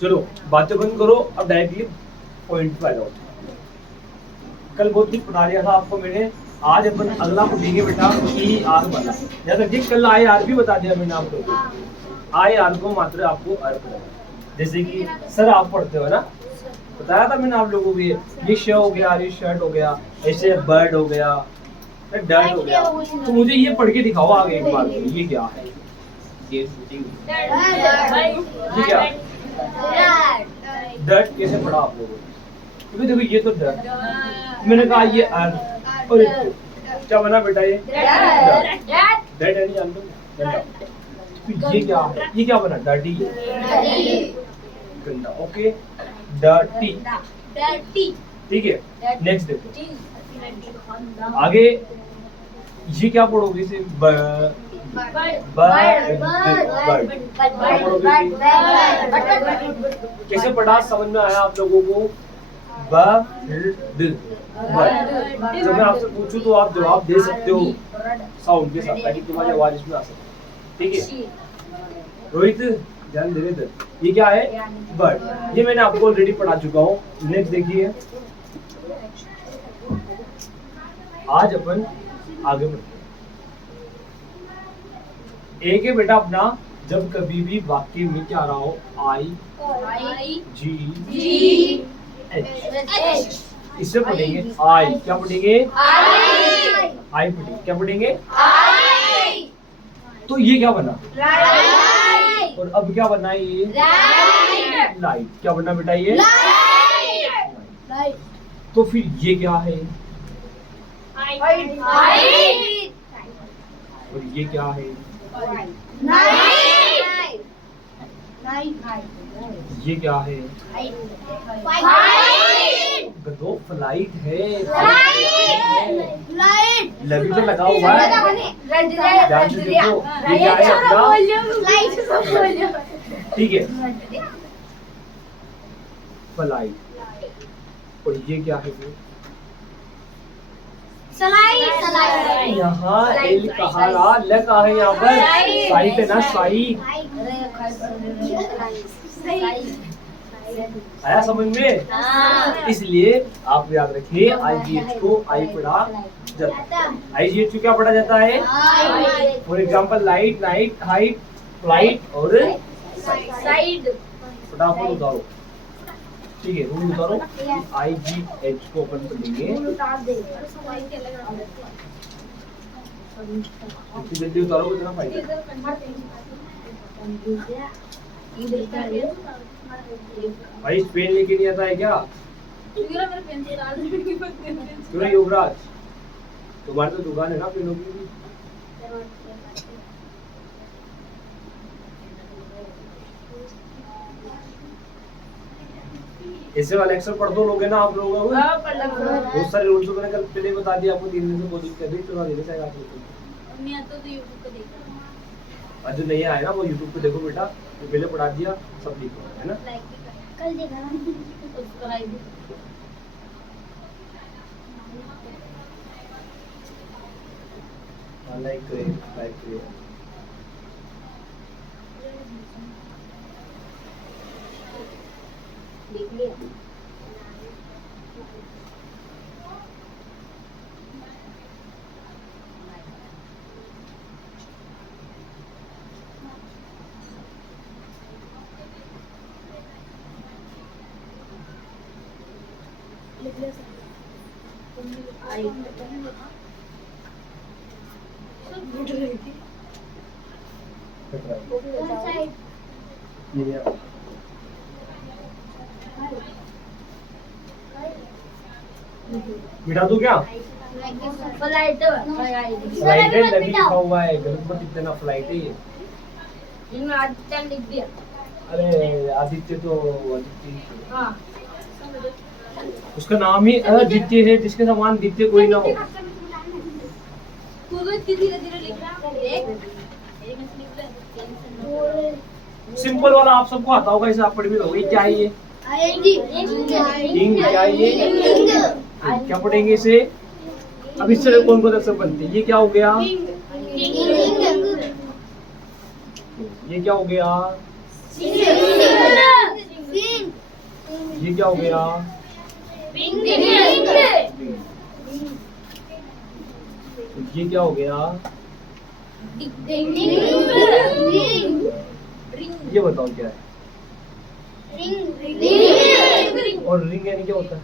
चलो बातें बंद करो, अब डायरेक्टली पॉइंट पे आ जाओ। कल बहुत कुछ पढ़ा दिया था आपको मैंने, आज अपन अगला पढ़ेंगे बेटा ई आर वाला। जैसा कि कल आई आर भी बता दिया मैंने आप लोगों को। आई आर को मात्र आपको अर्थ है, जैसे कि सर आप पढ़ते हो ना, बताया था मैंने आप लोगों को, ये श हो गया, ये शर्ट हो गया, ऐसे बर्ड हो गया, डर्ट हो गया। तो मुझे ये पढ़ के दिखाओ आगे एक बार, ये क्या है? ये क्या डर्ट कैसे पढ़ा आप लोगों ने? क्योंकि देखो ये तो डर्ट, मैंने कहा ये अर्थ, और क्या बना बेटा ये डर्ट है, नहीं जानते तो ये क्या है? ये क्या बना? डर्टी, गंदा। ओके डर्टी, ठीक है। नेक्स्ट देखो आगे, ये क्या पढ़ोगे इसे? कैसे पढ़ा, समझ में आया आप लोगों को? जब मैं आपसे पूछूं तो आप जवाब दे सकते हो साउंड के साथ, ताकि तुम्हारी आवाज इसमें आ सके, ठीक है। रोहित ध्यान दे रहे थे, ये क्या है? बर्ड। ये मैंने आपको ऑलरेडी पढ़ा चुका हूँ। नेक्स्ट देखिए, आज अपन आगे बढ़ते हैं। एक है बेटा अपना, जब कभी भी वाक्य में क्या आ रहा हो, आई जी एच, इससे पढ़ेंगे आई। क्या पढ़ेंगे? आई पढ़ेंगे। क्या पढ़ेंगे? तो ये क्या बना? और अब क्या बना? ये लाइट। क्या बना बेटा? ये लाइट। तो फिर ये क्या है? और ये क्या है? ये क्या है? गधो फ्लाइट है। लवी तो लगा हुआ है, ध्यान से देखो। ये क्या है अपना? ठीक है, फ्लाइट। और ये क्या है? यहाँ एल कहा रहा, ल कहा है यहाँ पर? साइट है ना, साइट। आया समझ में? इसलिए आप याद रखिए, आईजीएच को आई पढ़ा जाता है। आईजीएच को क्या पढ़ा जाता है? For example light, night, height, flight और साइड। फटाफट उतारो, ठीक है, रूल उतारो। आईजीएच को अपन पढ़ेंगे, जल्दी उतारो, इतना फायदा। भाई पेन लेके नहीं आता है क्या? क्यों युवराज, तुम्हारी तो दुकान है ना पेनों की। ऐसे वाला अक्सर पढ़ दो लोगे ना आप लोगों को। बहुत सारे रूल्स मैंने कल पहले बता दिया आपको, 3 दिन से कोशिश कर रही चुना देने चाहिए आपको। और जो नहीं आया ना वो यूट्यूब पे देखो बेटा, तो पहले पढ़ा दिया, सब लिखो, है ना? कल देखा लाइक करिए। देख लिया। मिटा दूं क्या? फ्लाइट है, लिखा हुआ है, गलत मत लिख देना, फ्लाइट है ये। आदित्य लिख दिया। अरे आदित्य तो आदित्य, हाँ, उसका नाम ही आदित्य है, जिसके समान दित्य कोई ना हो। सिंपल वाला आप सबको आता होगा, इसे आप पढ़ भी लोगे। क्या है ये? इंग। क्या है ये? क्या पढ़ेंगे इसे? अब इससे कौन कौन अक्षर बनते हैं? ये क्या हो गया? ये क्या हो गया? ये क्या हो गया? रिंग। ये क्या हो गया? ये बताओ क्या है? और रिंग यानी क्या होता है?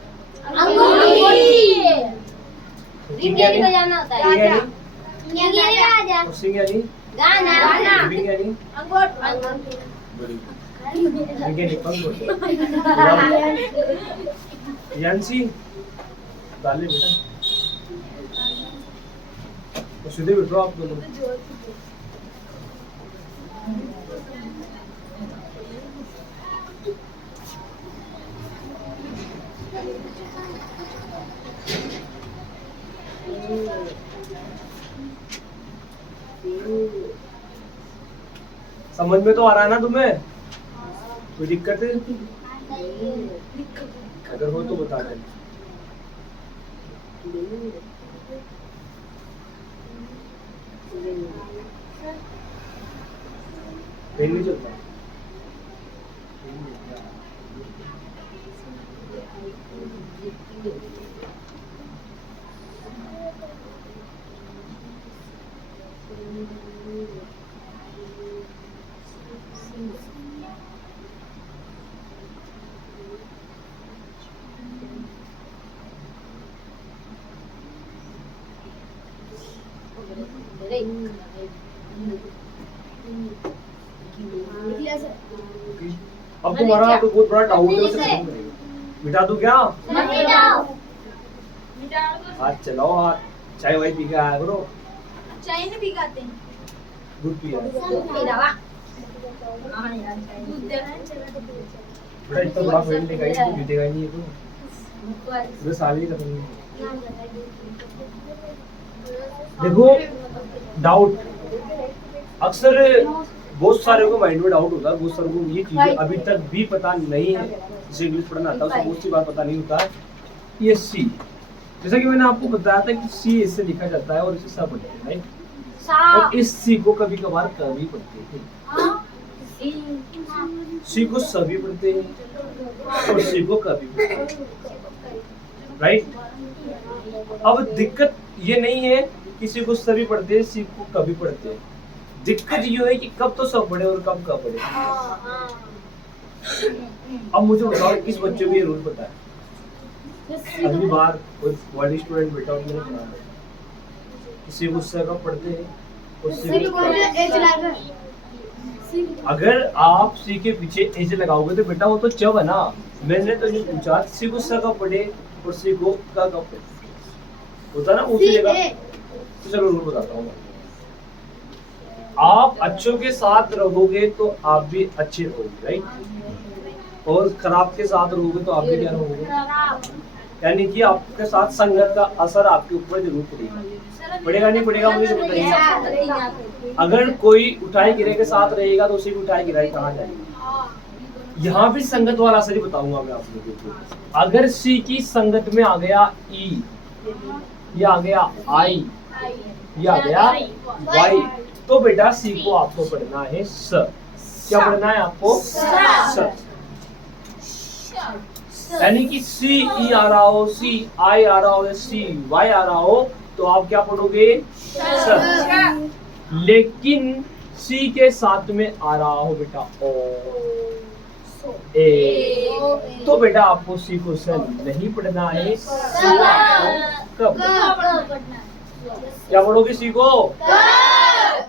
रिंग यानी बजाना होता है। रिंग यानी राजा। और सिंग यानी गाना। रिंग यानी बड़ी रिंग यानी पंख होते हैं। यांसी डाले बेटा तो सीधे बैठो आप दोनों। समझ में तो आ रहा है ना तुम्हें? कोई दिक्कत है? अगर हो तो बता देना। पेन नहीं चलता? अब तुम्हारा तो बहुत बड़ा डाउट है, उसे खत्म करेंगे। मिटा दूं क्या? हाथ चलाओ, हाथ चाय वाय पी के आया करो। चाय नहीं पी खाते हैं। दूध पिया है। बेटा इतना बड़ा फेल लेगा, ये तो जीतेगा ही नहीं। ये तो साल ही खत्म नहीं। देखो डाउट अक्सर बहुत सारे को माइंड में डाउट होता है, बहुत सारे को ये चीजें अभी तक भी पता नहीं है। जिसे इंग्लिश पढ़ना आता है उसे बहुत सी बात पता नहीं होता है। ये सी, जैसा कि मैंने आपको बताया था कि सी इससे लिखा जाता है और इसे सा पढ़ते हैं, राइट? और इस सी को कभी कभार क भी पढ़ते हैं। सी को स भी पढ़ते हैं और सी को क भी पढ़ते हैं, राइट? अब दिक्कत ये नहीं है किसी को सभी पढ़ते हैं, सी को कभी पढ़ते हैं। दिक्कत ये है कि कब तो सब पढ़े और कब कब पढ़े। अब मुझे बताओ किस बच्चे को ये रूल पता है? अगली बार कोई वर्ल्ड स्टूडेंट बेटा मैंने पढ़ा किसी को स कब पढ़ते हैं और सी को अगर आप सी के पीछे एज लगाओगे तो बेटा वो तो चब है ना। मैंने तो ये पूछा सी को स कब पढ़े और सी को क कब पढ़े, होता ना उसी जगह। तो चलो रूल बताता हूँ। आप अच्छों के साथ रहोगे तो आप भी अच्छे रहोगे, राइट? और खराब के साथ रहोगे तो आप भी क्या रहोगे? यानी कि आपके साथ संगत का असर आपके ऊपर जरूर पड़ेगा। पड़ेगा नहीं पड़ेगा मुझे बताइए। अगर कोई उठाई गिरे के साथ रहेगा तो उसी की उठाई गिराई कहाँ जाएगी? यहाँ भी संगत वाला असर ही बताऊंगा मैं आप लोगों को। अगर सी की संगत में आ गया ई, ये आ गया आई, ये आ गया वाई, तो बेटा सी को आपको पढ़ना है स। क्या पढ़ना है आपको? स। यानी कि सी ई आ रहा हो, सी आई आ रहा हो, सी वाई आ रहा हो तो आप क्या पढ़ोगे? स। लेकिन सी के साथ में आ रहा हो बेटा ओ, ए, तो बेटा आपको सी को स नहीं पढ़ना है। कब क्या पढ़ोगे? सी को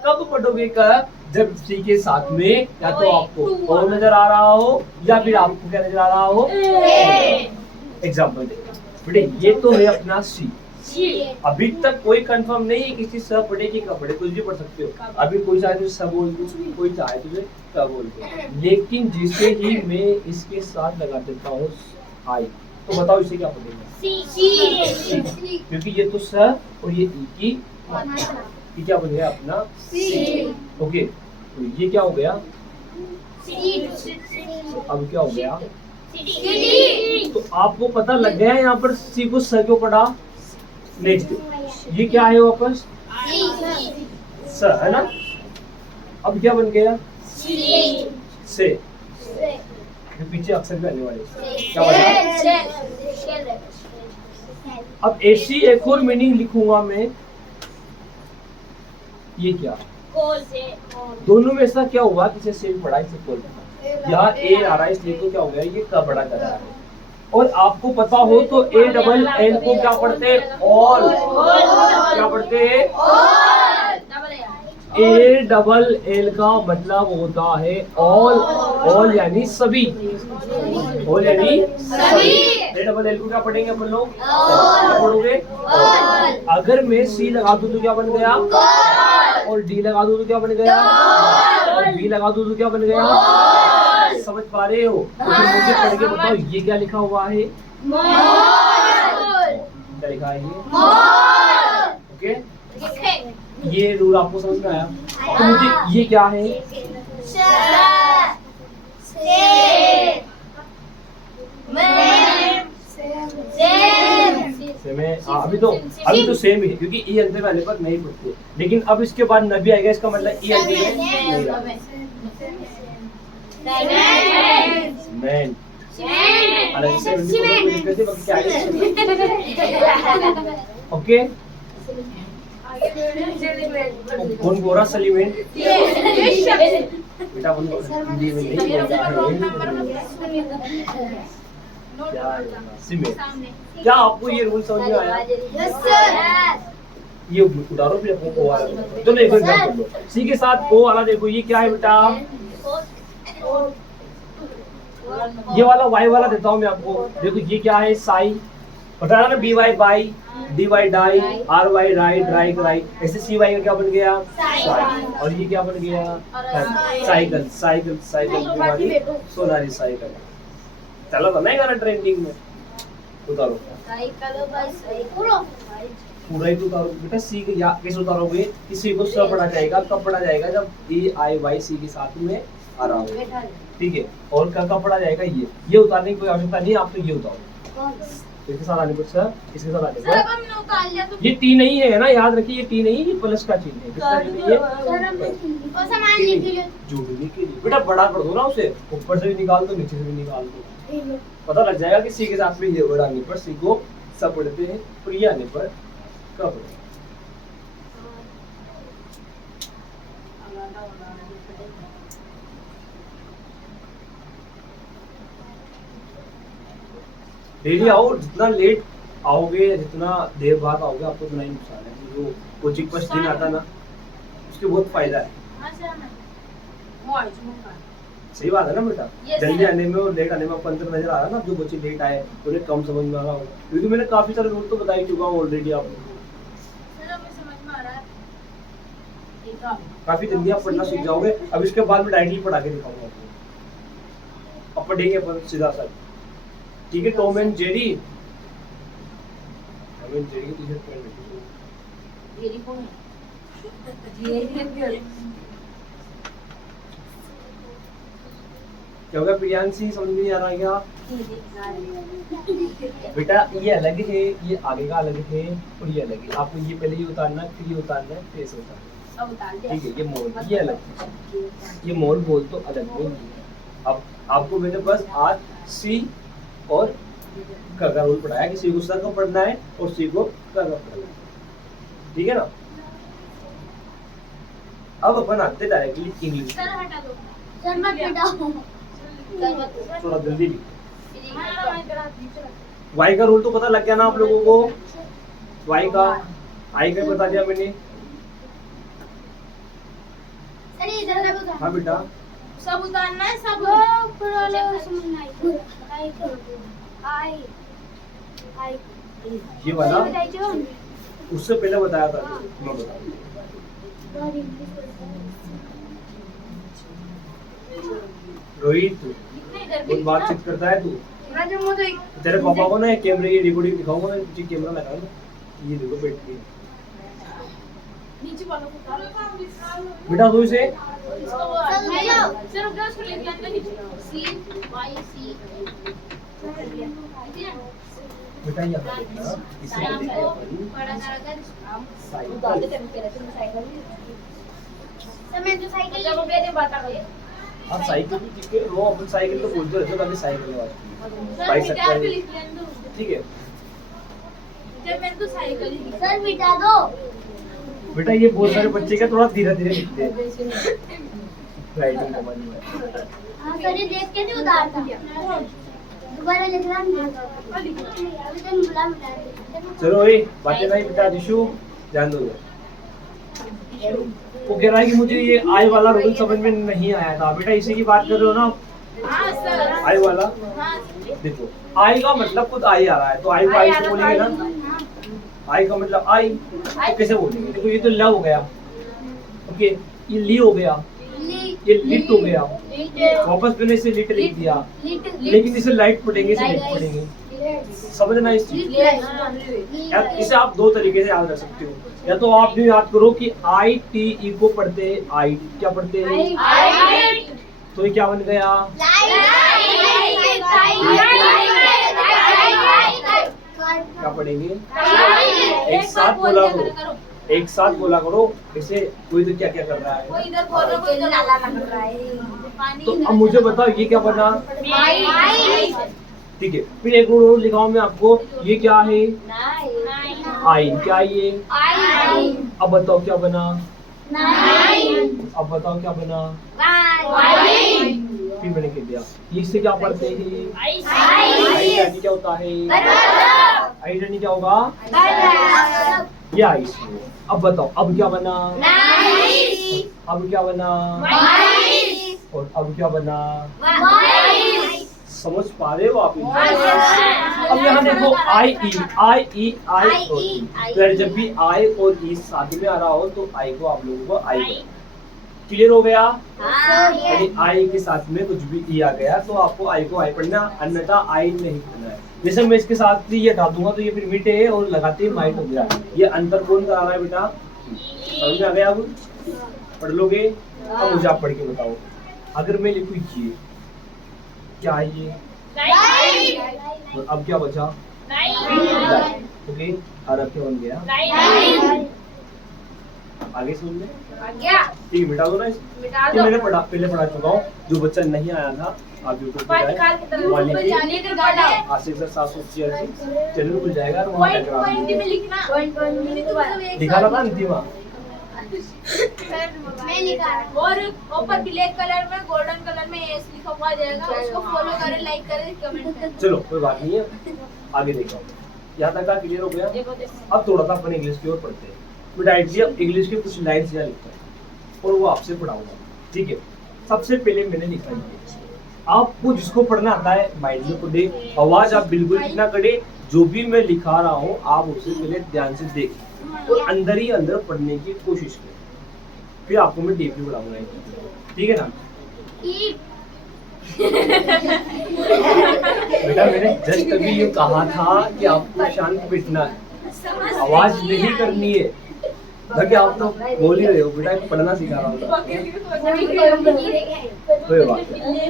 कब पढ़ोगे? कब? जब सी के साथ में या तो आपको ओ नजर आ रहा हो या फिर आपको क्या नजर आ रहा हो? एग्जाम्पल देखिए बेटे, ये तो है अपना सी। अभी तक कोई कंफर्म नहीं है किसी स पढ़े कि क पढ़े, कुछ भी पढ़ सकते हो। अभी कोई चाहे तो स बोल दो, कोई चाहे तो क बोल दो। लेकिन जैसे ही मैं इसके साथ लगा देता हूँ आई, तो बताओ इसे क्या पढ़ेगा? क्योंकि ये तो स और ये ई की क्या बन गया अपना सी। ओके, तो ये क्या हो गया? अब क्या हो गया? तो आपको पता लग गया यहाँ पर सी को स क्यों पढ़ा। नेक्स्ट ये क्या है वापस? स है ना। अब क्या बन गया? से। जो पीछे अक्सर भी आने वाले क्या बना। अब ऐसी एक और मीनिंग लिखूंगा मैं, ये क्या दोनों में ऐसा क्या हुआ, किसे सेम पढ़ा इसे खोल यहाँ ए आ रहा है इसलिए तो क्या हो गया, ये क बड़ा कर रहा है। और आपको पता हो तो ए डबल एल को क्या पढ़ते हैं, ऑल। क्या पढ़ते हैं, ए डबल एल का मतलब होता है ऑल। ऑल यानी सभी, ऑल यानी सभी। ए डबल एल को क्या पढ़ेंगे अपन लोग, क्या पढ़ोगे। अगर मैं सी लगा दूं तो क्या बन गया, और डी लगा दूं तो क्या बन गया, और बी लगा दूं तो क्या बन गया। समझ पा रहे हो, तो मुझे पढ़ के बताओ ये क्या लिखा हुआ है, क्या लिखा है ये, ओके। ये रूल आपको समझ में आया। तो मुझे ये क्या है, अभी तो सेम ही है क्योंकि ई अंत में आने पर नहीं पढ़ते, लेकिन अब इसके बाद नबी आएगा, इसका मतलब ई अंत में मैन अलग से ओके। कौन बोल रहा, सलीमेंट बेटा हिंदी में नहीं क्या आपको ये रूल समझ में आया। ये उतारो फिर अपने को वाला तो नहीं कोई कर लो, सी के साथ ओ वाला देखो ये क्या है बेटा, ये वाला वाई वाला देता हूँ मैं आपको, देखो ये क्या है, साई बताया ना, B Y by, D Y die, R Y rye, dry rye, ऐसे सी वाई का क्या बन गया, साई। और ये क्या बन गया, साइकिल। साइकिल साइकिल की सोनारी साइकिल। चलो तो नहीं गाना ट्रेंडिंग में, उतारो पूरा ही उतारो बेटा। सी या कैसे उतारोगे, किसी को सब पढ़ा जाएगा, कब पढ़ा जाएगा, जब ए आई वाई सी के साथ में आ रहा होगा, ठीक है। और कब पढ़ा जाएगा, ये उतारने की कोई आवश्यकता नहीं, आप तो ये उतारो इसके साथ आने पर सर, इसके साथ आने पर ये टी नहीं है ना, याद रखिए ये टी नहीं, ये प्लस का चिन्ह है, किसका चिन्ह है, जोड़ने के लिए। बेटा बड़ा कर दो ना उसे, ऊपर से भी निकाल दो नीचे से भी निकाल दो, पता लग जाएगा कि सी के साथ में ये वर्ड आने पर सी को सब पढ़ते हैं, और ये आने पर कब पढ़ते हैं। डेली आओ, जितना लेट आओगे, जितना देर बाद आओगे, आपको उतना ही नुकसान है। जो कोचिंग फर्स्ट दिन आता ना, उसके बहुत फायदा है। सही बात है ना बेटा, जल्दी आने में और लेट आने में आपको अंतर नजर आ रहा है ना। जो बच्चे लेट आए उन्हें कम समझ में आ रहा होगा, क्योंकि मैंने काफी सारे रूल तो बता ही चुका हूँ ऑलरेडी आपको। काफी जल्दी आप पढ़ना सीख जाओगे। अब इसके बाद में डायरेक्टली पढ़ा के दिखाऊंगा आपको। अब पढ़ेंगे अपन सीधा सा, ठीक है। Tom and Jerry, Tom and Jerry की टी-शर्ट पहन रखी है। जेरी कौन है? क्या होगा प्रियांशी, समझ में नहीं आ रहा है क्या बेटा। ये अलग है, ये आगे का अलग है और ये अलग है। आपको ये पहले ये उतारना, फिर ये उतारना है, फिर ऐसे उतारना, ठीक है। ये मोल, ये अलग है, ये मोल बोल तो अलग बोल। अब आपको मैंने बस आज सी और का रूल पढ़ाया कि सी को सर को पढ़ना है और सी को कर पढ़ना है, ठीक है ना। अब अपन आते डायरेक्टली इंग्लिश। सर हटा दो, सर मत हटाओ, थोड़ा जल्दी लिखो। वाई का रूल तो पता लग गया ना आप लोगों को, वाई का, आई का बता दिया मैंने। अरे इधर का हाँ बेटा, सब उतारना है, सब आई ये वाला उससे पहले बताया था, मैं बता दूं। रोहित बहुत बातचीत करता है तू। तेरे पापा को ना कैमरे की रिकॉर्डिंग दिखाऊंगा मैं, तुझे कैमरा लगा ना, ये देखो बैठ के बेटा तू इसे बेटा ये इसे मैं तो साइकिल आप साइकिल भी ठीक है, वो अपन साइकिल तो बोलते रहते हो, कभी साइकिल की बात की। सर बाइसाइकिल मिटा के लिख लेने दो। ठीक है जब मैंने तो साइकिल ही सर मिटा दो। बेटा, ये बहुत सारे बच्चे क्या थोड़ा धीरे धीरे लिखते हैं राइटिंग का मन में। हां सर, ये देख के नहीं उतारता। दोबारा लिखना नहीं। अभी तो बुला मिटा दे। चलो ये बातें नहीं बेटा, दिशु ध्यान दो। वो कह रहा है कि मुझे ये आई वाला रूल समझ में नहीं आया था। बेटा इसी की बात कर रहे हो ना? हां सर। आई वाला हां देखो, आई का मतलब खुद आई आ रहा है, तो आई को आई से बोलेंगे ना। आई का मतलब आई, तो कैसे बोलेंगे? देखो ये तो ल हो गया, ओके, ये ली हो गया, ये लिट हो गया, वापस मैंने इसे लिट लिख दिया, लेकिन इसे लाइट पढ़ेंगे, इसे लिट पढ़ेंगे। समझना इस चीज। यार इसे आप दो तरीके से याद रख सकते हो। या तो आप भी याद करो कि आई टी ई को पढ़ते हैं आई, क्या पढ़ते हैं? तो ये क्या बन गया? क्या पढ़ेंगे? एक साथ बोला करो, एक साथ बोला करो। इसे कोई तो क्या क्या कर रहा है, कोई इधर बोल रहा है, कोई इधर नाला कर रहा है। तो अब मुझे बताओ ये क्या बना? ठीक है, फिर एक रूल लिखाऊं मैं आपको, ये क्या है? आई। क्या है ये? अब बताओ क्या बना? अब बताओ क्या बना? फिर मैंने कह दिया, इससे क्या पढ़ते हैं? आई जानी क्या होता है? आई जानी क्या होगा? ये आई से। अब बताओ अब क्या बना? अब क्या बना? और अब क्या बना? समझ पा रहे हो आप? अब यहाँ देखो आई ई तो जब भी आई और ई साथ में आ रहा हो तो आई को आप लोगों को आई क्लियर हो गया। यानी आई के साथ में कुछ भी ई आ गया तो आपको आई को आई पढ़ना, अन्यथा आई नहीं पढ़ना है। जैसे मैं इसके साथ ये हटा दूंगा तो ये फिर मिट है और लगाते ही माइट हो गया। ये अंतर कौन करा रहा है बेटा? समझ में आ गया? अब पढ़ लोगे? अब मुझे आप पढ़ के बताओ, अगर मैं लिखूं ये क्या है ये? और अब क्या बचा? ओके, और अब क्या बन गया? आगे सुन ले, ठीक है, मिटा दो ना इसे। ये मैंने पहले पढ़ा चुका हूँ। जो बच्चा नहीं आया था आप यूट्यूब पे जाए, आसिफ सर 786 चैनल खुल जाएगा और वहाँ लिखा था अंतिमा। मैं लिखा और ऊपर ब्लैक कलर में गोल्डन कलर में एस लिखा हुआ जाएगा, उसको फॉलो करें, लाइक करें, कमेंट करें। चलो कोई बात नहीं है, आगे देखो। यहाँ तक का क्लियर हो गया। अब थोड़ा सा अपन इंग्लिश की ओर पढ़ते हैं। मैं डायरेक्टली अब इंग्लिश के कुछ लाइन्स यहाँ लिखता हूँ और वो आपसे पढ़ाऊंगा, ठीक है? सबसे पहले मैंने लिखा है, आपको जिसको पढ़ना आता है माइंड में पढ़े, आवाज आप बिल्कुल इतना करे, जो भी मैं लिखा रहा हूँ आप उससे पहले ध्यान से देखें और अंदर ही अंदर पढ़ने की कोशिश करें। फिर आपको मैं डीपली पढ़ाऊंगा, ठीक है ना? बेटा मैंने जस्ट अभी ये कहा था कि आपको शांत बैठना है, आवाज नहीं करनी है। बाकी आप तो बोल ही रहे हो बेटा, पढ़ना सिखा रहा हूँ। कोई बात नहीं,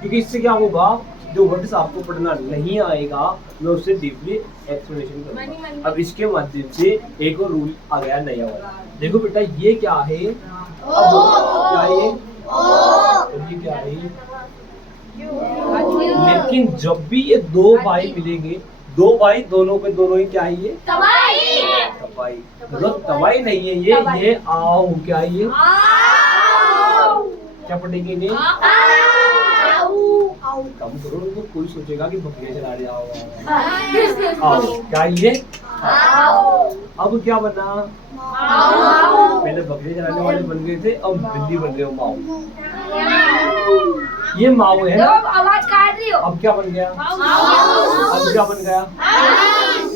क्योंकि इससे क्या होगा, जो वर्ड्स आपको पढ़ना नहीं आएगा मैं उससे डीपली एक्सप्लेनेशन करूंगा। अब इसके माध्यम से एक और रूल आ गया नया वाला। देखो बेटा ये क्या है? क्या है ये? ये क्या है? लेकिन जब भी ये दो भाई मिलेंगे, दो भाई दोनों पे दोनों ही क्या है? ये तबाई। मतलब तबाई नहीं है ये आओ। क्या है ये? क्या पढ़ेंगे इन्हें? कम करो, तो कोई सोचेगा कि बकरियां चला रहे आओ। क्या ये? अब क्या बना? पहले बकरियां चलाने वाले बन गए थे, अब बिल्ली बन गए हो माओ। ये माओ है ना? आवाज काट रही हो। अब क्या बन गया? अब क्या बन गया?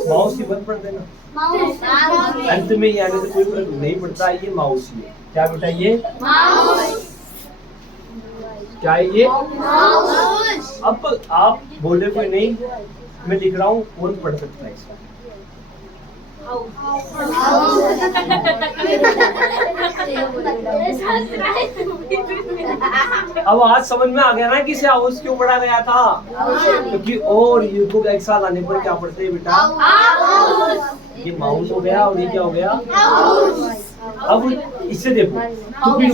माउस ही बंद पड़ देना। अंत में ये आने से कोई फर्क नहीं पड़ता, ये माउस ही है। क्या बेटा ये? क्या है ये? अब आप बोले कोई नहीं, मैं लिख रहा हूँ, कौन पढ़ सकता है इसका? अब आज समझ में आ गया ना कि इसे हाउस क्यों पढ़ा गया था? क्योंकि और यूट्यूब एक साल आने पर क्या पढ़ते हैं बेटा? ये माउस हो गया और ये क्या हो गया? अब इससे देखो तो फिर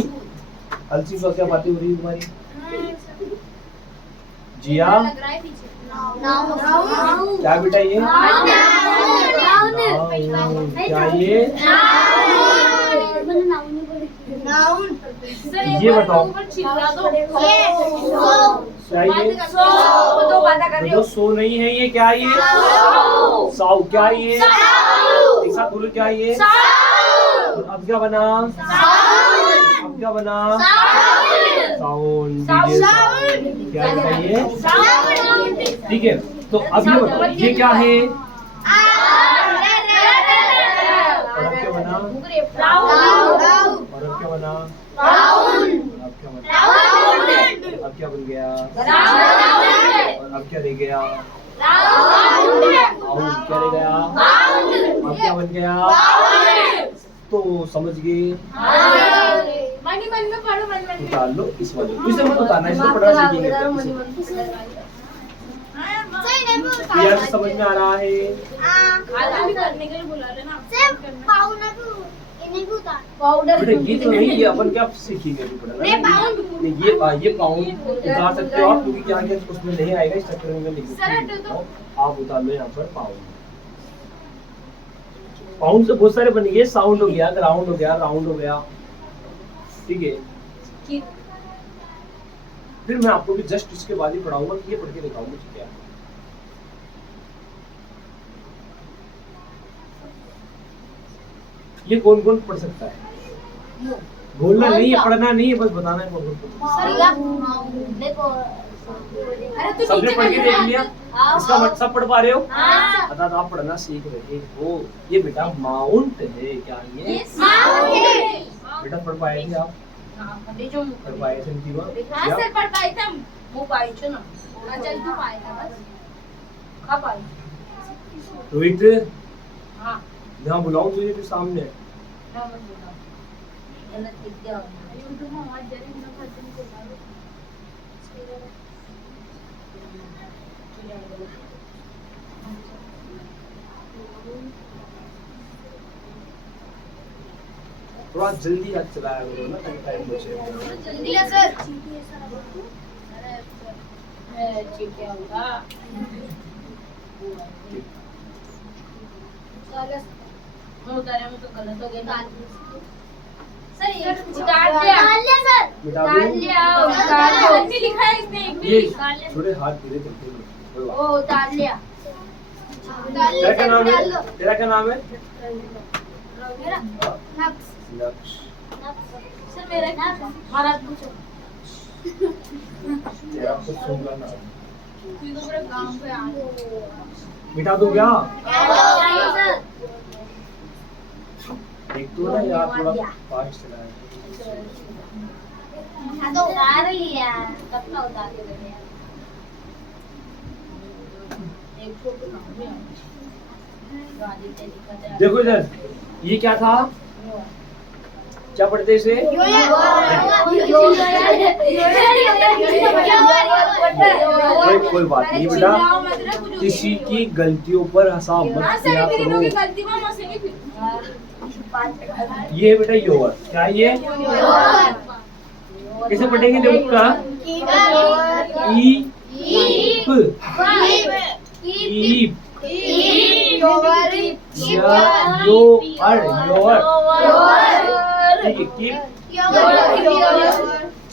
अलसी को क्या बातें हो रही है तुम्हारी? जिया क्या बेटा ये? क्या ये? ये बताओ क्या ये? तो सो नहीं है ये, क्या ये? साउ। क्या ये? एक साथ बोलो क्या ये? अब क्या बना? अब क्या बना? साउंड। क्या बताइए? ठीक है, तो अब ये बताओ ये क्या है? और अब क्या बना? और अब क्या बना? अब क्या बना? अब क्या बन गया? और अब क्या रह गया? क्या रह गया? अब क्या बन गया? तो समझ गए? निकाल लो इस वाले को, इसे मत बताना, इसको पढ़ना सीखेंगे। यार समझ में आ रहा है? बेटा ये तो नहीं, ये अपन क्या सीखेंगे अभी पढ़ना। ये पाउंड उतार सकते हो आप, क्योंकि क्या क्या उसमें नहीं आएगा, इस चक्कर में लिख देता हूं। आप उतार लो यहाँ पर पाउंड। पाउंड से बहुत सारे बन गए, साउंड हो गया, ग्राउंड हो गया, राउंड हो गया, ठीक है। फिर मैं आपको भी जस्ट इसके बाद ही पढ़ाऊंगा कि ये पढ़ के दिखाऊंगा क्या है। ये कौन कौन पढ़ सकता है? बोलना नहीं है, पढ़ना नहीं है, बस बताना है कौन कौन पढ़ सकता है। सबने पढ़ के देख लिया? इसका मतलब सब पढ़ पा रहे हो? अर्थात आप पढ़ना सीख रहे हो। ये बेटा माउंट है। क्या ये? बेटा पढ़ पाए थे आप? पढ़ पाए थे रोहित? यहाँ बुलाऊं तुझे फिर सामने? थोड़ा जल्दी हाथ चलाया करो ना, ताकि टाइम बचे। जल्दी है सर। क्या होगा? उतारे में तो गलत हो गया सर। ये उतार लिया सर। उतार लिया नहीं लिखा है इसने, एक भी थोड़े हाथ धीरे चलते हैं। ओ उतार लिया। तेरा क्या नाम है? तेरा क्या नाम है? मेरा लक्ष्य। सर मेरा महाराज पूछो। तेरा कुछ होगा ना? तू तो पूरे गांव पे आ। मिटा दो क्या? सर एक तो ना यार थोड़ा फास्ट चला है। तो उतार लिया, तब का उतार के गया। एक फोटो काम में देखो इधर, ये क्या था? क्या पढ़ते इसे? कोई बात नहीं बेटा, किसी की गलतियों पर हंसा मत किया करो। ये बेटा योर। क्या ये? कैसे पढ़ेंगे? देखो का ईप, ईप, योर, ठीक है।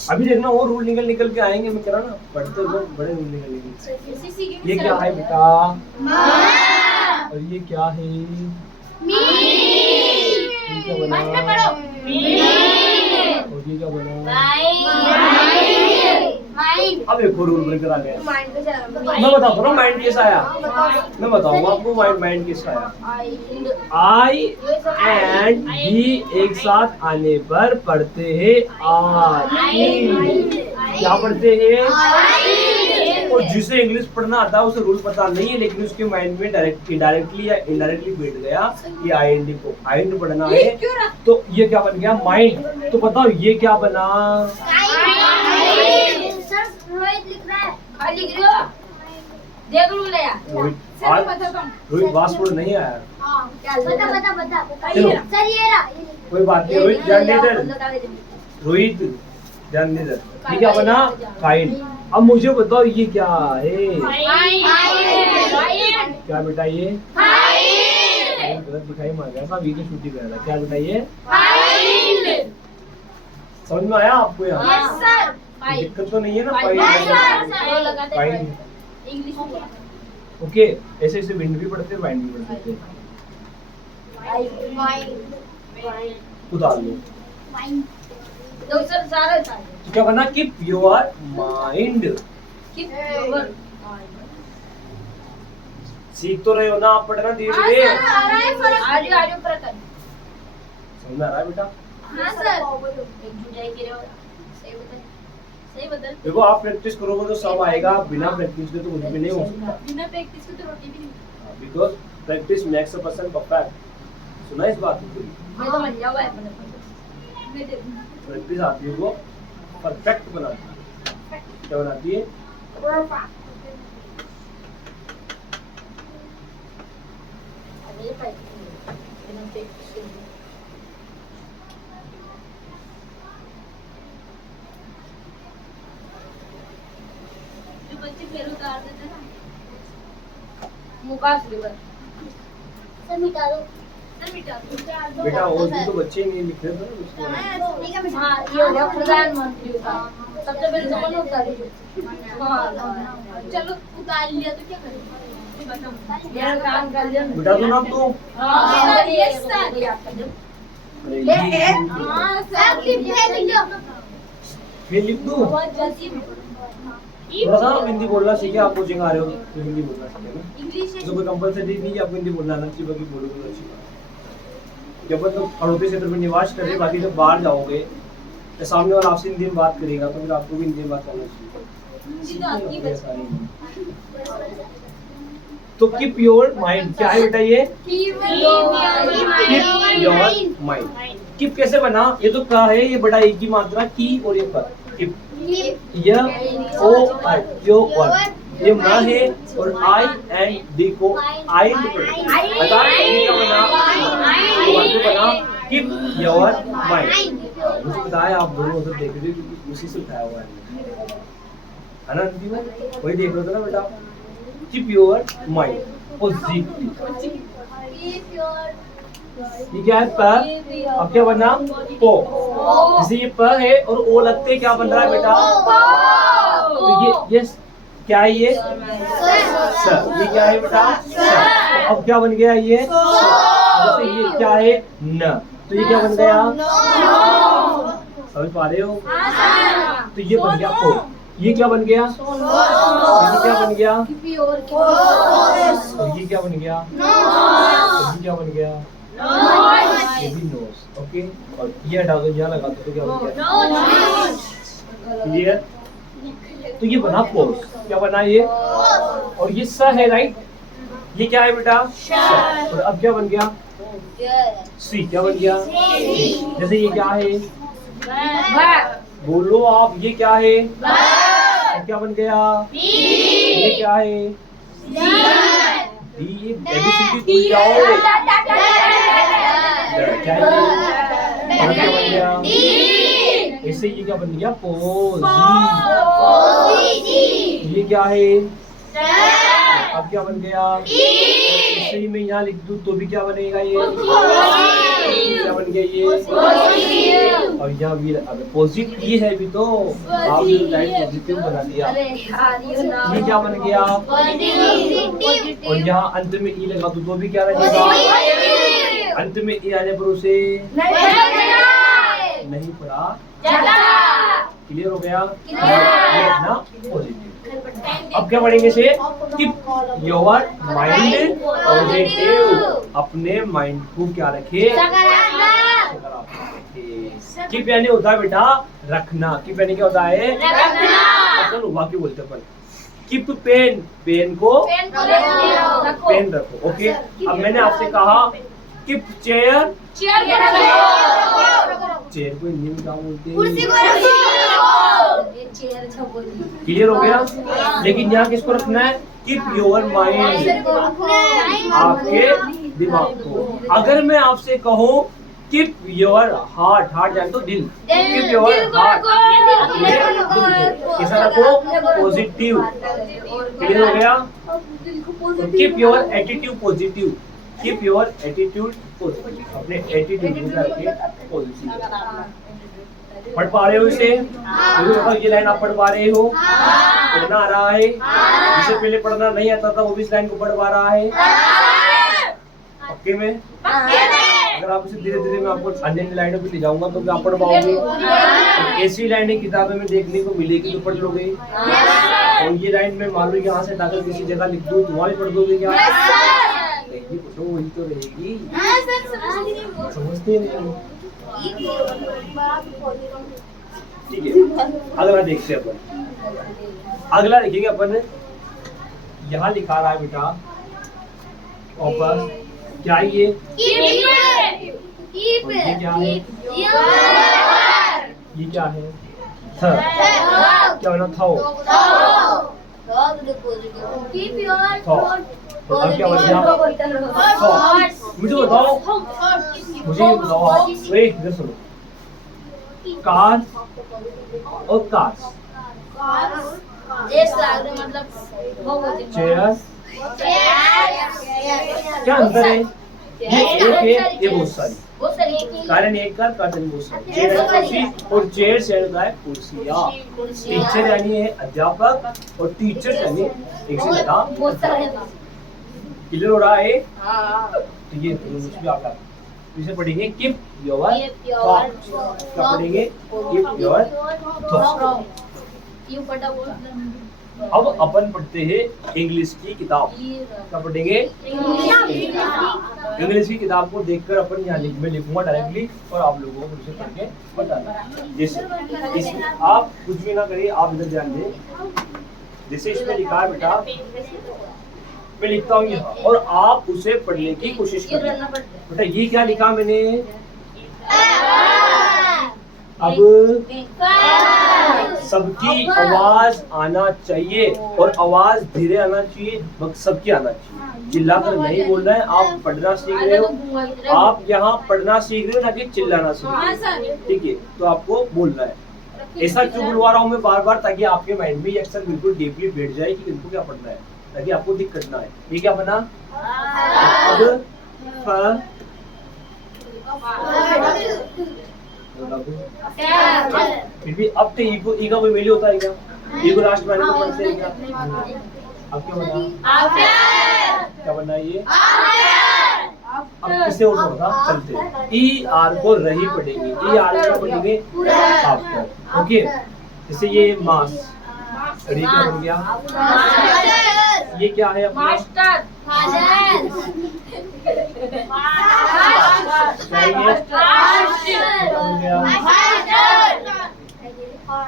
अभी देखना वो रूल निकल के आएंगे, मैं कह रहा ना, पढ़ते हुए बड़े रूल निकलेंगे। ये क्या है बेटा? और ये क्या है? ये क्या बना? और ये क्या बना? अब एक और रूल बनकर आ गया। मैं बताता हूँ माइंड कैसा आया। मैं बताऊंगा आपको माइंड कैसा आया। आई एंड बी एक साथ आने पर पढ़ते हैं आई। क्या पढ़ते हैं? और जिसे इंग्लिश पढ़ना आता है उसे रूल पता नहीं है, लेकिन उसके माइंड में डायरेक्टली या इनडायरेक्टली बैठ गया ये आईएनडी को आइंड पढ़ना है, तो ये क्या बन गया? माइंड। तो बताओ ये क्या बना? सर रोहित लिख रहा है। लिख रहे हो? देख लो ले यार। रोहित आज रोहित पासपोर्ट नहीं आया। बता चलो। सर ये रहा कोई बात नहीं, रोहित ध्यान दे इधर। रोहित ध्यान दे इधर। ये क्या बना? काइंड। अब मुझे बताओ ये क्या है? क्या बेटा ये? गलत दिखाई मार गया था, वीडियो शूटिंग कर रहा था। क्या बेटा ये? समझ में आया आपको? यहाँ दिक्कत तो नहीं है ना? फाइंड। इंग्लिश में ओके, ऐसे ऐसे विंड भी पढ़ते हैं, वाइंड भी पढ़ते हैं। उतार लो। तो सर सारा था तो क्या बना? Keep your mind. सीख तो रहे हो ना आप, पढ़ना धीरे धीरे। आर्य प्रकरण। समझ में आ रहा है बेटा? हाँ सर। एक जुटाई के रहो। सही बदल। देखो आप प्रैक्टिस करोगे तो सब आएगा, बिना प्रैक्टिस के तो कुछ भी नहीं हो सकता। बिना प्रैक्टिस के तो रोटी भी नहीं। Because practice makes a person perfect. सुना इस बात को? मैं तो मर जाऊंगा मैं प्रैक्टिस आती है वो परफेक्ट बनाती है। क्या बनाती है? जो बच्चे फेल उतार देते ना मुकाबले पर सर मिटा दो सर मिटा बेटा और भी तो बच्चे नहीं लिख रहे थे ना उसको। हाँ ये हो गया प्रधानमंत्री का सबसे पहले तो मन उतार चलो उतार लिया तो क्या करें यार काम कर लिया बेटा तो ना तू हाँ यस सर हाँ सर फिर लिख दूं। बहुत जल्दी थोड़ा सा हिंदी बोलना सीखे। आप कोचिंग आ रहे हो तो हिंदी बोलना सीखे ना। इंग्लिश तो कोई कंपलसरी नहीं कि आपको हिंदी बोलना आना चाहिए, बाकी बोलोगे तो अच्छी बात। जब तो हड़ौती क्षेत्र में निवास कर रहे, बाकी जब बाहर जाओगे तो सामने वाला आपसे हिंदी में बात करेगा तो फिर आपको भी हिंदी में बात करना चाहिए। ऐसा नहीं। तो कीप योर माइंड। क्या है बेटा ये? Keep your mind. कीप कैसे बना? ये तो का है, ये बड़ा एक की मात्रा की और ये पर। कीप यह ओ आई यो वर्ड ये ना है और आई एंड डी को आइंड बता ये क्या बना? वर्ड बना कीप योर माइंड। मुझे बताया आप दोनों उधर देख रहे हो क्योंकि उसी से उठाया हुआ है ना दीदी भाई? वही देख रहे थे ना बेटा? Keep your mind positive. ये क्या है? पर। अब क्या बना? पो। जैसे ये पर है और ओ लगते क्या बन रहा है बेटा? तो ये यस क्या है ये? सर। ये क्या है बेटा? सर। तो अब क्या बन गया ये? जैसे ये क्या है? न। तो ये क्या बन गया? समझ पा रहे हो? तो ये बन गया पो। ये क्या बन गया? ये क्या बन गया? और ये क्या बन गया? ये क्या बन गया? ये भी नोज। ओके, और ये हटा दो, यहाँ लगा दो तो क्या बन गया? क्लियर? तो ये बना पोज। क्या बना ये? और ये स है राइट? ये क्या है बेटा? स। और अब क्या बन गया? सी। क्या बन गया? जैसे ये क्या है? बोलो आप, ये क्या है? क्या बन गया? ये क्या है? डी। ये एबीसीडी भूल जाओ। क्या है? और क्या बन गया? इससे ये क्या बन गया? पोजी। ये क्या है? अब क्या बन गया? इससे ही मैं यहाँ लिख दूँ तो भी क्या बनेगा? ये क्या बन गया? ये और यहाँ भी पॉजिटिव ये है भी तो आपने पॉजिटिव बना दिया। ये क्या बन गया? और यहाँ अंत में ई लगा दूँ तो भी क्या रहेगा? अंत में ई आने पर उसे नहीं पड़ा। क्लियर हो गया ना? पॉजिटिव। अब क्या पढ़ेंगे से? Keep your mind positive. अपने माइंड को क्या रखे? कीप यानी होता है बेटा रखना। कीप यानी क्या होता है? रखना। चलो वाक्य बोलते अपन। Keep pen. पेन को पेन रखो। ओके, अब मैंने आपसे कहा कीप चेयर। चेयर को हिंदी में क्या बोलते हैं? क्लियर हो गया? लेकिन यहाँ किसको रखना है? कीप योर माइंड, आपके दिमाग को। अगर मैं आपसे कहूँ कीप योर हार्ट, हार्ट जान तो दिल, कीप योर हार्ट, कैसा रखो, पॉजिटिव, क्लियर हो गया। Keep your attitude positive, keep your attitude positive, अपने एटीट्यूड को रखिए पॉजिटिव। पढ़ पा रहे हो इसे? ये लाइन आप पढ़ पा रहे हो? पढ़ना आ रहा है? जिसे पहले पढ़ना नहीं आता था वो भी इस लाइन को पढ़ पा रहा है? पक्के में? अगर आप इसे धीरे धीरे मैं आपको अन्य लाइनों पे ले जाऊंगा तो आप पढ़ पाओगे। ऐसी लाइनें किताबें में देखने को मिलेगी तो पढ़ लोगे। और ये लाइन में मान लो यहाँ से ताकत किसी जगह लिख दूं तुम्हारी पढ़ दोगे क्या? नहीं, तो वही तो रहेगी। समझते नहीं। ठीक है, अगला देखते हैं अपन। अगला लिखेंगे अपन, यहाँ लिखा रहा है बेटा वापस, क्या ये? और ये क्या है? ये क्या है? क्या बना? थाओ। तो अब क्या बन गया? मुझे बताओ, मुझे ये बताओ आप, इधर सुनो, कार और कार्स, चेयर, क्या अंतर है? ये एक है, ये बहुत सारी, कारण एक कार, कारण बहुत सारी, चेयर है कुर्सी, और चेयर से है कुर्सियाँ। टीचर यानी है अध्यापक, और टीचर यानी एक से ज्यादा। क्लियर हो रहा है? तो ये भी आपका इसे पढ़ेंगे कीप योर थॉट्स, क्या पढ़ेंगे? Keep your thoughts. अब अपन पढ़ते हैं इंग्लिश की किताब, क्या पढ़ेंगे? इंग्लिश की किताब को देखकर अपन यहाँ मैं लिखूंगा डायरेक्टली और आप लोगों को उसे पढ़ के बताना। जैसे इसमें आप कुछ भी ना करिए, आप इधर ध्यान दें। जैसे इसमें लिखा है बेटा, मैं लिखता हूँ यहाँ और आप उसे पढ़ने की कोशिश करें। बेटा ये क्या लिखा मैंने? अब सबकी आवाज आना चाहिए और आवाज धीरे आना चाहिए, सबकी आना चाहिए, चिल्लाकर नहीं बोलना है। आप पढ़ना सीख रहे हो, आप यहाँ पढ़ना सीख रहे हो, ना कि चिल्लाना सीख रहे हो। ठीक है, तो आपको बोलना है। ऐसा क्यों बुलवा रहा हूँ मैं बार बार, ताकि आपके माइंड में ये अक्सर बिल्कुल डीपली बैठ जाए कि इनको क्या पढ़ना है, ताकि आपको दिक्कत ना है। ये क्या बना? अब फिर भी अब तो ईगो कोई वैल्यू होता है क्या? ईगो लास्ट में को पढ़ते हैं क्या? अब क्या बना? क्या बना ये? अब किसे और पढ़ता चलते हैं। ई आर को रही पढ़ेंगे, ई आर को पढ़ेंगे आफ्टर। ओके, जैसे ये मास, और ये क्या बन गया? ये क्या है अपना?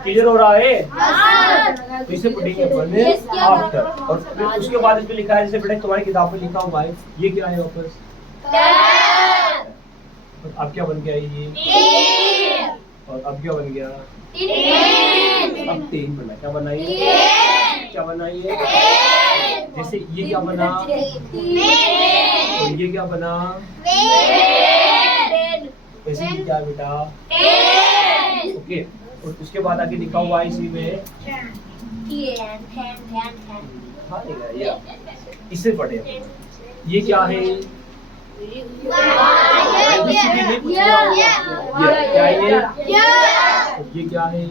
क्लियर हो रहा है? तो इसे पढ़ेंगे अपन आफ्टर, और फिर उसके बाद इसमें लिखा है, जैसे बेटा तुम्हारी किताब में लिखा हुआ है, ये क्या है वापस? अब क्या बन गया ये? और अब क्या बन गया? अब 3 बना। क्या बना ये? क्या बना ये? जैसे ये क्या बना? और ये क्या बना? वैसे ये क्या बेटा? ओके, और उसके बाद आगे लिखा हुआ है इसी में, इसे पढ़े। ये क्या है? ये क्या है?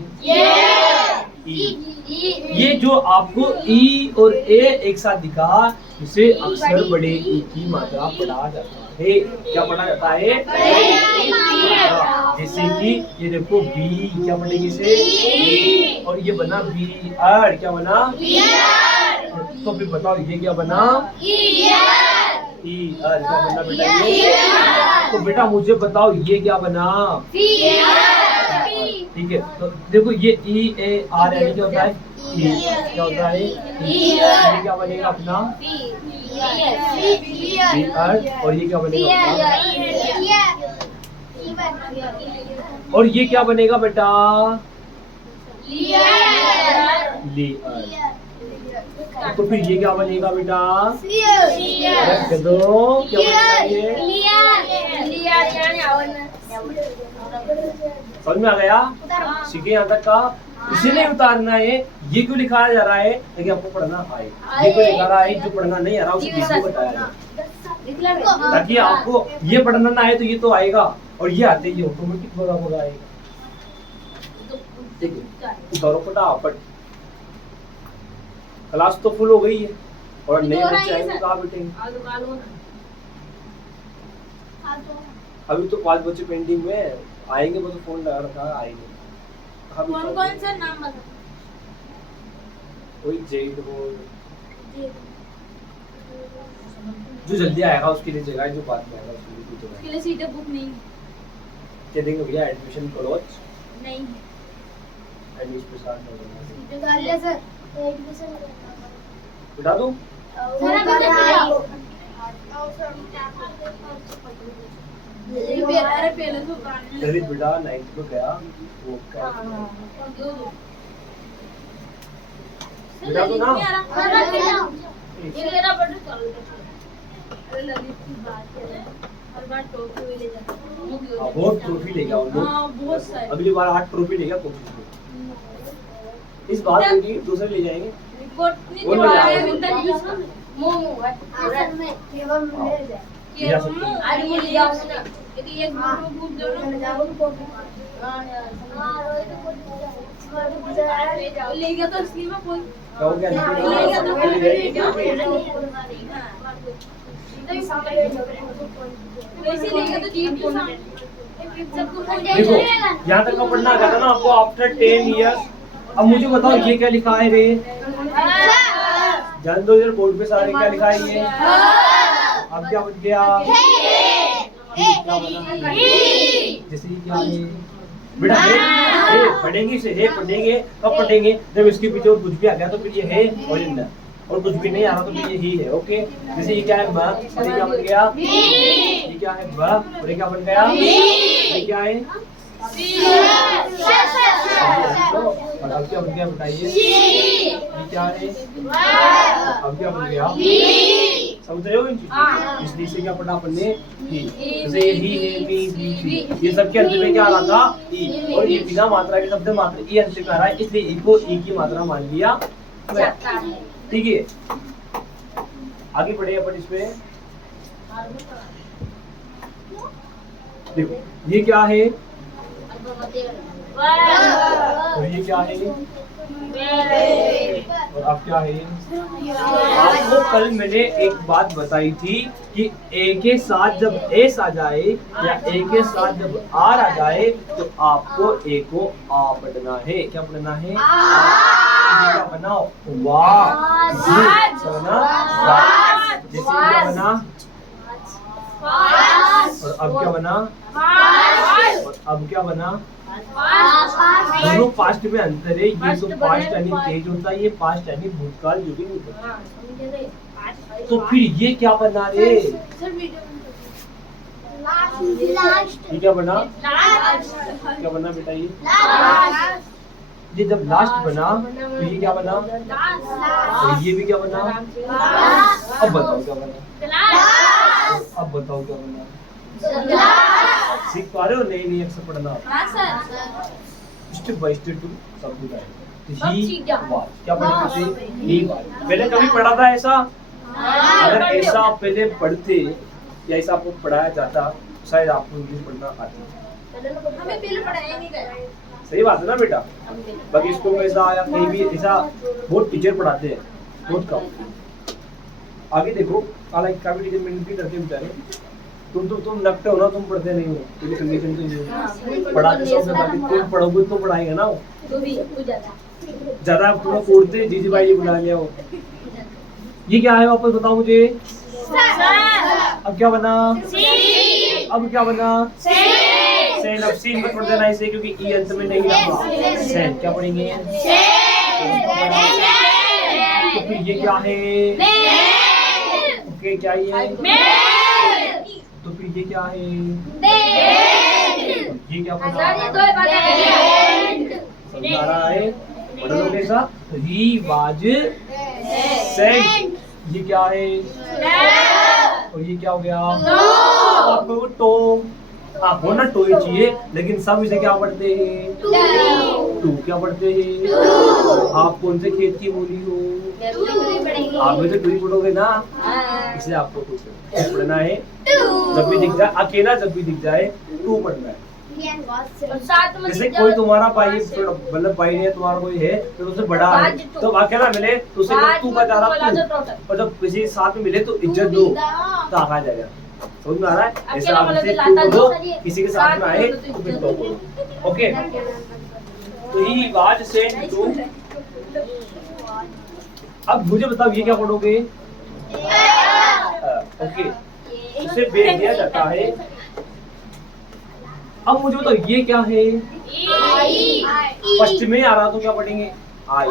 ये जो आपको ई और ए एक साथ दिखा, इसे अक्सर बड़े ई की मात्रा पढ़ा जाता है। क्या पढ़ा जाता है? जैसे कि ये देखो बी, क्या पढ़ेगी इसे? और ये बना बी आर, क्या बना? तो फिर बताओ ये क्या बना? ई आर, क्या बना बेटा ये? तो बेटा मुझे बताओ ये क्या बना? ठीक है, तो देखो ये ई ए आर यानी क्या होता है? क्या होता है? ये क्या बनेगा अपना? बी आर, और ये क्या बनेगा अपना? और ये क्या बनेगा बेटा? ली आर। तो फिर ये क्या बनेगा बेटा? क्लियर रख दो। क्या बनेगा ये? समझ में आ गया? सीखे यहाँ तक का? इसे नहीं उतारना है। ये क्यों लिखाया जा रहा है? ताकि आपको पढ़ना आए। ये क्यों लिखा रहा है? जो पढ़ना नहीं आ रहा उसे किसी को बताया जाए, ताकि आपको ये पढ़ना ना आए तो ये तो आएगा, और ये आते ही ऑटोमेटिक होगा आएगा। ठीक है, उतारो फटाफट। क्लास तो फुल हो गई है और नए बच्चे आएंगे कहाँ बैठेंगे? अभी तो 5 बच्चे पेंडिंग में आएंगे, वो तो फोन लगा रखा है, आएंगे। कौन सा नाम बता? कोई जेड हो जो जल्दी आएगा उसके लिए जगह, जो बाद में आएगा उसके लिए कोई जगह उसके लिए सीटें बुक नहीं कह देंगे भैया एडमिशन करो नहीं एडमिशन के साथ निकाल लिया सर। एडमिशन बता दूं? अरे पहले तो दलित बेटा 9th में गया वो क्या बेटा तो ना ये मेरा बर्थडे चल रहा है। अरे ललित की बात है, हर बार ट्रॉफी ले जाता है। बहुत ट्रॉफी ले गया वो लोग। हाँ बहुत सारे। अगली बार 8 ट्रॉफी ले गया कोचिंग में। इस बार क्योंकि दूसरे ले जाएंगे। रिपोर्ट नहीं वो ले दिया जाएंगे। है विंटर यूज मोमो असल में केवल मिल जाए। ये मोमो आज ये लिया उसने यदि एक मोमो भूख दो ना हां यार ले गया तो असली में कोई क्या हो गया? ले गया तो ले गया। वैसे ले गया तो जीत तो सबको देखो यहाँ तक का पढ़ना आ गया ना आपको आफ्टर 10 इयर्स। अब मुझे बताओ ये क्या लिखा है रे? जान दो इधर बोर्ड पे सारे क्या लिखा है ये? अब क्या बन गया? क्या बना? जैसे ये क्या है बेटा? हे पढ़ेंगे से हे पढ़ेंगे कब पढ़ेंगे? जब इसके पीछे और कुछ भी आ गया तो फिर ये है और ये ना, और कुछ भी नहीं आ रहा तो फिर ये ही है। ओके, जैसे ये क्या है ब, और ये क्या बन गया? ये क्या है ब, और ये क्या बन गया? ये क्या है? और अब क्या बन गया बताइए? ये क्या है? अब क्या बन गया? समझ रहे हो इन चीजों? इसलिए से क्या पढ़ा अपन ने? जैसे ये ही है भी ये सब के अंत में क्या आ रहा था? ई, और ये बिना मात्रा के शब्द मात्र ई अंत में आ रहा है, इसलिए ई को ई की मात्रा मान लिया। ठीक है, आगे बढ़े अपन इसमें। देखो ये क्या है और ये क्या है और अब क्या है? आपको कल मैंने एक बात बताई थी कि ए के साथ जब एस आ जाए या ए के साथ जब आर आ जाए तो आपको ए को आ पढ़ना है। क्या पढ़ना है? क्या बनाओ? वाह बना। जैसे क्या बना? और अब क्या बना? और अब क्या बना? दोनों पास्ट में अंतर है। ये तो पास्ट यानी तेज होता है, ये पास्ट यानी भूतकाल जो भी नहीं होता। तो फिर ये क्या बना रे? ये क्या बना? क्या बना बेटा? ये जब लास्ट बना तो ये क्या बना? और ये भी क्या बना? अब बताओ क्या बना? अब बताओ क्या बना? सीख पा रहे हो? नहीं अक्सर पढ़ना स्टेप बाय स्टेप टू सब कुछ आएगा। क्या पढ़ा ही पहले कभी पढ़ा था ऐसा? अगर ऐसा आप पहले पढ़ते या ऐसा आपको पढ़ाया जाता शायद आपको इंग्लिश पढ़ना आता। हमें पहले पढ़ाया नहीं गया। सही बात है ना बेटा? बाकी स्कूल में ऐसा या कहीं भी ऐसा बहुत टीचर पढ़ाते हैं, बहुत कम। आगे देखो हालांकि काफी टीचर मेहनत भी करते हैं बेचारे। तुम लगते हो ना, तुम पढ़ते नहीं हो, तेरी कंडीशन तो ये है। पढ़ाते सब तुम पढ़ोगे तो पढ़ाएंगे ना वो। तो भी ज्यादा तुम्हें कोड़ते जीजी भाई जी बुला लिया वो। ये क्या है वापस बताओ मुझे? अब क्या बना? अब क्या बना? सेन। अब सीन मत पढ़ देना इसे क्योंकि ई अंत में नहीं लगा। सेन क्या पढ़ेंगे? तो फिर ये क्या है? ओके क्या ये? तो फिर ये क्या है? ये क्या पढ़ा? समझ आ रहा है? पढ़ लो कैसा? ही वाज सेंट। ये क्या है? और ये क्या हो गया? आपको टो। आप हो ना टो ही चाहिए, लेकिन सब इसे क्या पढ़ते हैं? टू। क्या पढ़ते हैं? आप कौन से खेत की बोली हो? आप भी तो टू ही पढ़ोगे ना, इसलिए आपको टू पढ़ना है। जब भी दिख जाए अकेला, जब भी दिख जाए टू पढ़ना है। जैसे कोई तुम्हारा भाई मतलब भाई नहीं है, तुम्हारा कोई है तो उससे बड़ा है, तो अकेला मिले तो उसे तू का जा रहा तू, और जब किसी साथ में मिले तो इज्जत दो, तो आगा जाएगा। समझ में आ रहा है? ऐसे आप इसे टू बोलो, किसी के साथ में आए तो फिर टू बोलो। ओके, तो ही वाज सेंट टू। अब मुझे बताओ ये क्या पढ़ोगे? ओके, उसे भेज दिया जाता है। अब मुझे बताओ ये क्या है? फर्स्ट में आ रहा तो क्या पढ़ेंगे? आई।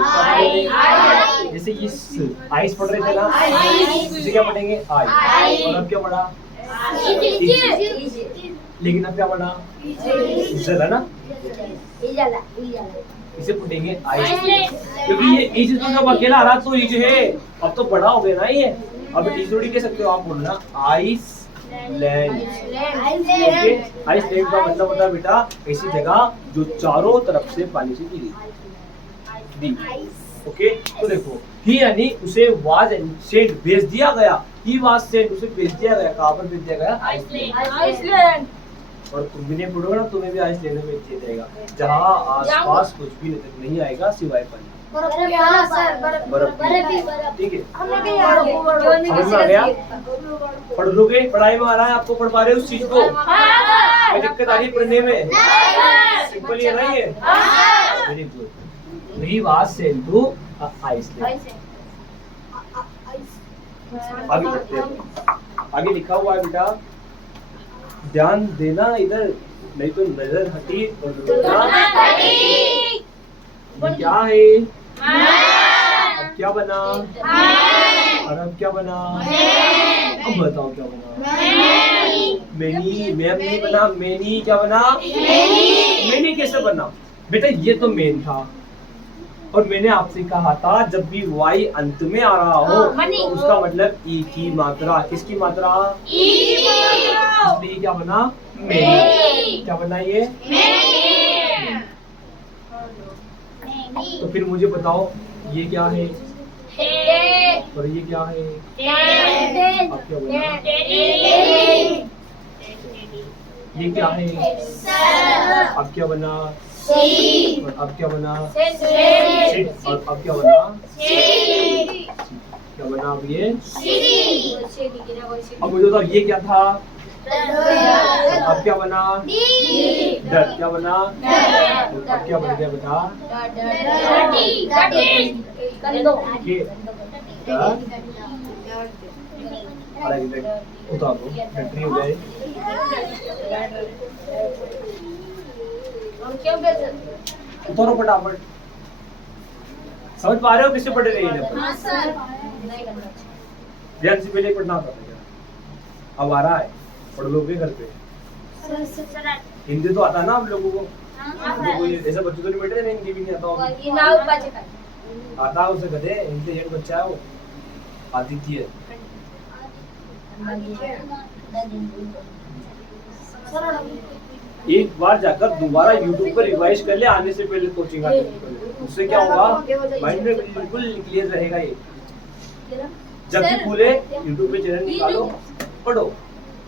जैसे ये आइस पढ़ रहे थे ना, इसे क्या पढ़ेंगे? आई। और अब क्या पढ़ा? लेकिन अब क्या पढ़ा? इज्जत है ना, इसे पढ़ेंगे आई, क्योंकि ये इज तो जब अकेला आ रहा तो इज है, अब तो बड़ा हो गया ना ये, अब इज थोड़ी कह सकते हो आप बोलना ice land. Okay, ice land का मतलब होता है बेटा ऐसी जगह जो चारों तरफ से पानी से घिरी दी। ओके, तो देखो ही यानी उसे वाज सेंट भेज दिया गया, ही वाज सेंट उसे भेज दिया गया, कहां पर भेज दिया गया? आइसलैंड। और तुम भी नहीं पढ़ोगे ना, तुम्हें भी आइसलैंड में भेज दिया जाएगा, जहां आसपास कुछ भी नहीं आएगा सिवाय पानी, बर्फ। ठीक है, समझ में आ गया? पढ़ लोगे? पढ़ाई में आ रहा है आपको? पढ़ पा रहे हो उस चीज को? कोई दिक्कत आ रही है पढ़ने में? सिंपल ही है ना ये? Very good. He was sent to Iceland. आगे बढ़ते हैं, आगे लिखा हुआ है बेटा, ध्यान देना इधर, नहीं तो नजर हटी और ये क्या है? अब क्या बना? और अब क्या बना? अब बताओ क्या बना? मैनी। मैम नहीं बना, मैनी क्या बना? मैनी कैसे बना? बेटा ये तो मेन था, और मैंने आपसे कहा था जब भी वाई अंत में आ रहा हो तो उसका मतलब ई की मात्रा। किसकी मात्रा? इसलिए क्या बना? मैनी। क्या बना ये? तो फिर मुझे बताओ ये क्या है? और ये क्या है? अब क्या बना? ये क्या है? अब क्या बना? और अब क्या बना? सिट। और अब क्या बना? क्या बना अब ये? अब मुझे बताओ ये क्या था? अब क्या बना? डर। क्या बना? अब क्या बन गया बेटा? उतार दो, बैटरी हो जाए। उतारो फटाफट। समझ पा रहे हो किससे पढ़ रही है? ध्यान से पहले पढ़ना होता था, अब आ रहा है, पढ़ लोगे घर पे। हिंदी तो आता है ना आप लोगों को? ऐसे बच्चों तो नहीं बैठे थे, हिंदी भी नहीं आता होगा। आता है उसे कहते हैं इंटेलिजेंट बच्चा है वो, आदित्य। एक बार जाकर दोबारा YouTube पर रिवाइज कर ले, आने से पहले कोचिंग आने से पहले, उससे क्या होगा? माइंड में बिल्कुल क्लियर रहेगा ये। जब भी भूले YouTube पे चैनल निकालो, पढ़ो।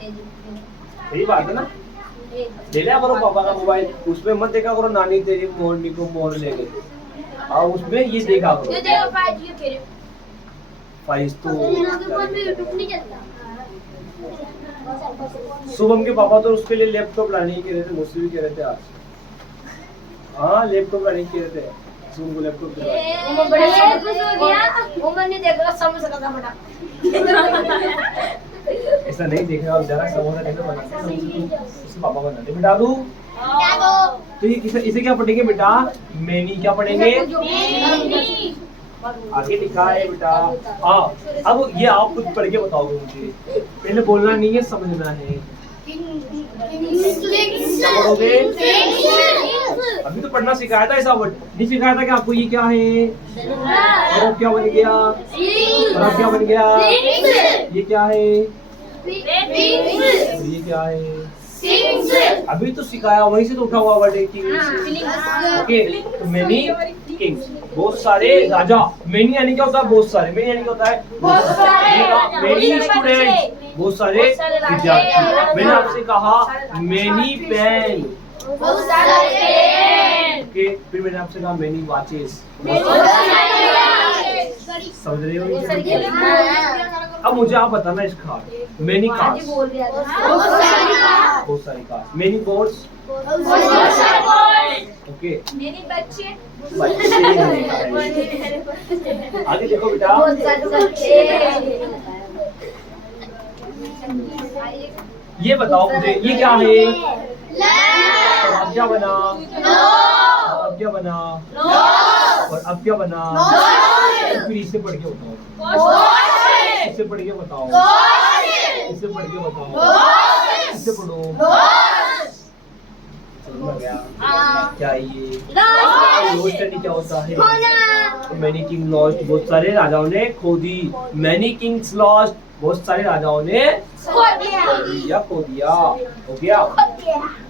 यही बात है ना? ले लिया करो पापा का मोबाइल, उसमें मत देखा करो नानी तेरी मोरनी को मोर ले गई, और उसमें ये देखा करो। फाइज तो शुभम के पापा तो उसके लिए लैपटॉप लाने ही कह रहे थे, मुझसे भी कह रहे थे आज। हाँ लैपटॉप लाने ही कह रहे थे, शुभम को लैपटॉप ऐसा नहीं देखेगा, आप जरा समोसा कैसे बनाते हैं उसके पापा बनाते। बेटा दू तो इसे क्या पढ़ेंगे बेटा? मैनी। क्या पढ़ेंगे? आगे लिखा है बेटा। हाँ, अब ये आप कुछ पढ़ के बताओगे मुझे, पहले बोलना नहीं है, समझना है। क्या पढ़ोगे? अभी तो पढ़ना सिखाया था ऐसा वर्ड नहीं सिखाया था कि आपको ये क्या है और अब क्या बन गया और अब क्या बन गया ये क्या है और ये क्या है अभी तो सिखाया वहीं से तो उठा हुआ वर्ड है किंग्स ओके तो मेनी किंग्स बहुत सारे राजा मेनी यानी क्या होता है बहुत सारे मेनी यानी क्या होता है मेनी स्टूडेंट्स बहुत सारे विद्यार्थी मैंने आपसे कहा मेनी पेन ओके फिर मैंने आपसे कहा मेनी वॉचेस समझ रहे हो अब मुझे आप बताना इसका मेनी कार्स बहुत सारी कार्स मेनी बोर्ड्स ओके मेरी बच्चे आगे देखो बेटा ये बताओ मुझे ये क्या है और अब क्या बना अब क्या बना और अब क्या बना फिर इससे पढ़ के बताओ इससे पढ़ के बताओ इससे पढ़ के बताओ इससे पढ़ो समझ में गया क्या ये लॉस्ट स्टडी क्या होता है मैनी किंग लॉस्ट बहुत सारे राजाओं ने खो दी मैनी किंग्स लॉस्ट बहुत सारे राजाओं ने खो दिया हो गया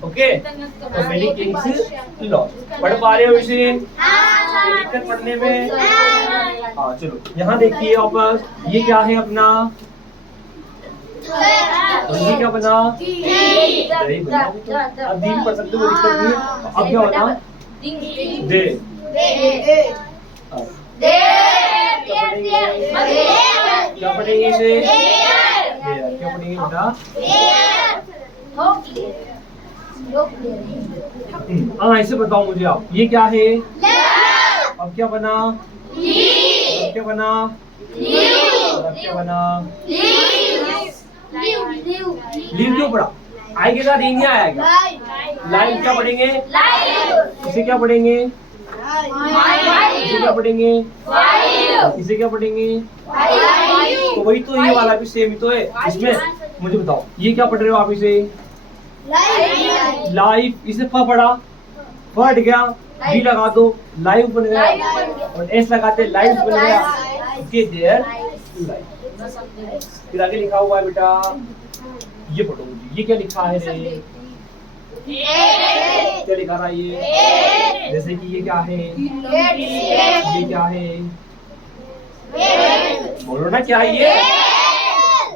ओके तो मैनी किंग्स लॉस्ट पढ़ पा रहे हो इसे दिक्कत पढ़ने में हाँ चलो यहाँ देखिए वापस ये क्या है अपना और ये क्या बना दही बना अब दी भी पढ़ सकते हो दिक्कत नहीं है अब क्या बना दे क्या पढ़ेंगे इसे क्या पढ़ेंगे बेटा हाँ ऐसे बताओ मुझे आप ये क्या है अब क्या बना अब क्या बना अब क्या बना लीव क्यों पढ़ा आएगा साथ नहीं आएगा लाइव क्या पढ़ेंगे इसे क्या पढ़ेंगे इसे क्या पढ़ेंगे इसे क्या पढ़ेंगे तो वही तो ये वाला भी सेम ही तो है इसमें मुझे बताओ ये क्या पढ़ रहे हो आप इसे लाइव इसे फ पढ़ा फट गया डी लगा दो लाइव बन गया और एस लगाते लाइव बन गया ओके देयर लाइव फिर आगे लिखा हुआ है बेटा ये पढ़ो मुझे ये क्या लिखा है रे क्या लिखा रहा है ये जैसे कि ये क्या है ये क्या है बोलो ना क्या है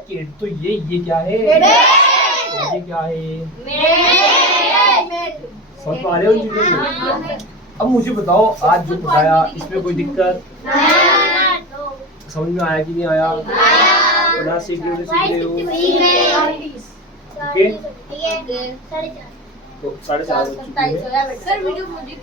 ये तो ये क्या है ये क्या है समझ पा रहे हो इन चीजों को अब मुझे बताओ आज जो पढ़ाया इसमें कोई दिक्कत समझ में आया कि नहीं आया पढ़ना सीख रहे हो ओके तो 4:30 सर वीडियो मुझे